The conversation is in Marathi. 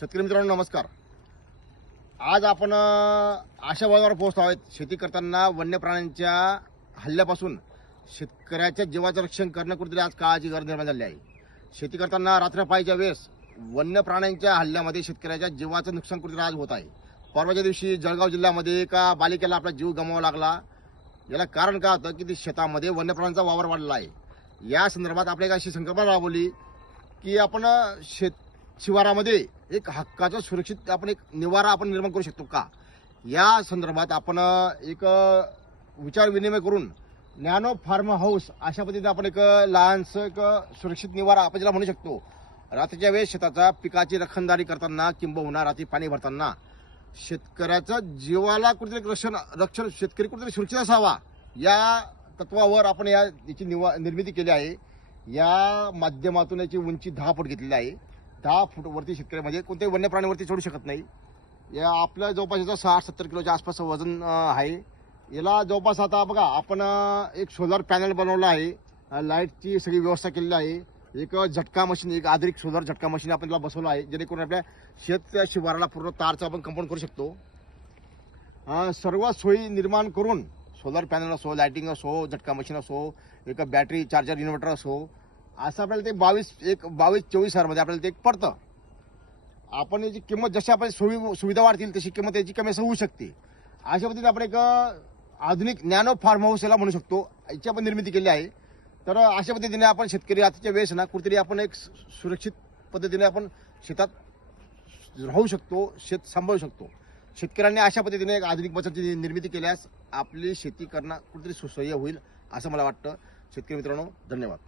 शेतकरी मित्रांनो नमस्कार. आज आपण अशा भागावर पोहोचतो आहोत. शेती करताना वन्य प्राण्यांच्या हल्ल्यापासून शेतकऱ्याच्या जीवाचं रक्षण करणं कुठेतरी आज काळाची गरज निर्माण झाली आहे. शेती करताना रात्र पाहायच्या वेळेस वन्य प्राण्यांच्या हल्ल्यामध्ये शेतकऱ्याच्या जीवाचं नुकसान कुठेतरी आज होत आहे. परवाच्या दिवशी जळगाव जिल्ह्यामध्ये एका बालिकेला आपला जीव गमावा लागला. याला कारण काय होतं की ते शेतामध्ये वन्य प्राण्यांचा वावर वाढला आहे. या संदर्भात आपल्या एक अशी संकल्पना राबवली की आपण शेत शिवारामध्ये एक हक्काचा सुरक्षित आपण एक निवारा आपण निर्माण करू शकतो का? या संदर्भात आपण एक विचार विनिमय करून नॅनो फार्म हाऊस अशा पद्धतीने आपण एक लहानसं एक सुरक्षित निवारा आपण ज्याला म्हणू शकतो. रात्रीच्या वेळेस शेताचा पिकाची रखणदारी करताना किंबहुना रात्री पाणी भरताना शेतकऱ्याचं जीवाला कुठेतरी रक्षण रक्षण शेतकरी कुठेतरी सुरक्षित असावा. या तत्वावर आपण या याची निवा निर्मिती केली आहे. या माध्यमातून याची उंची दहा फूट घेतलेली आहे. दहा फूट वरती शेतकरी म्हणजे कोणत्याही वन्य प्राणीवरती चढू शकत नाही. या आपल्या जवळपास याचं साठ सत्तर किलोच्या आसपास वजन आहे. याला जवळपास आता बघा आपण एक सोलर पॅनल बनवलं आहे. लाईटची सगळी व्यवस्था केलेली आहे. एक झटका मशीन एक आधुनिक सोलर झटका मशीन आपण त्याला बसवलं आहे जेणेकरून आपल्या शेत शिवाराला पूर्ण तारचं आपण कंपाऊंड करू शकतो. सर्व सोयी निर्माण करून सोलर पॅनल असो लायटिंग असो झटका मशीन असो एक बॅटरी चार्जर इन्व्हर्टर असो असं आपल्याला ते बावीस एक बावीस चोवीस हजारमध्ये आपल्याला ते एक पडतं. आपण याची किंमत जशी आपण सोयी सुविधा वाढतील तशी किंमत याची कमी असं होऊ शकते. अशा पद्धतीने आपण एक आधुनिक नॅनो फार्म हाऊस याला म्हणू शकतो. याची आपण निर्मिती केली आहे. तर अशा पद्धतीने आपण शेतकरी आताच्या वेळेस ना कुठेतरी आपण एक सुरक्षित पद्धतीने आपण शेतात राहू शकतो शेत सांभाळू शकतो. शेतकऱ्यांनी अशा पद्धतीने एक आधुनिक बचतची निर्मिती केल्यास आपली शेती करणं कुठेतरी सुसह्य होईल असं मला वाटतं. शेतकरी मित्रांनो धन्यवाद.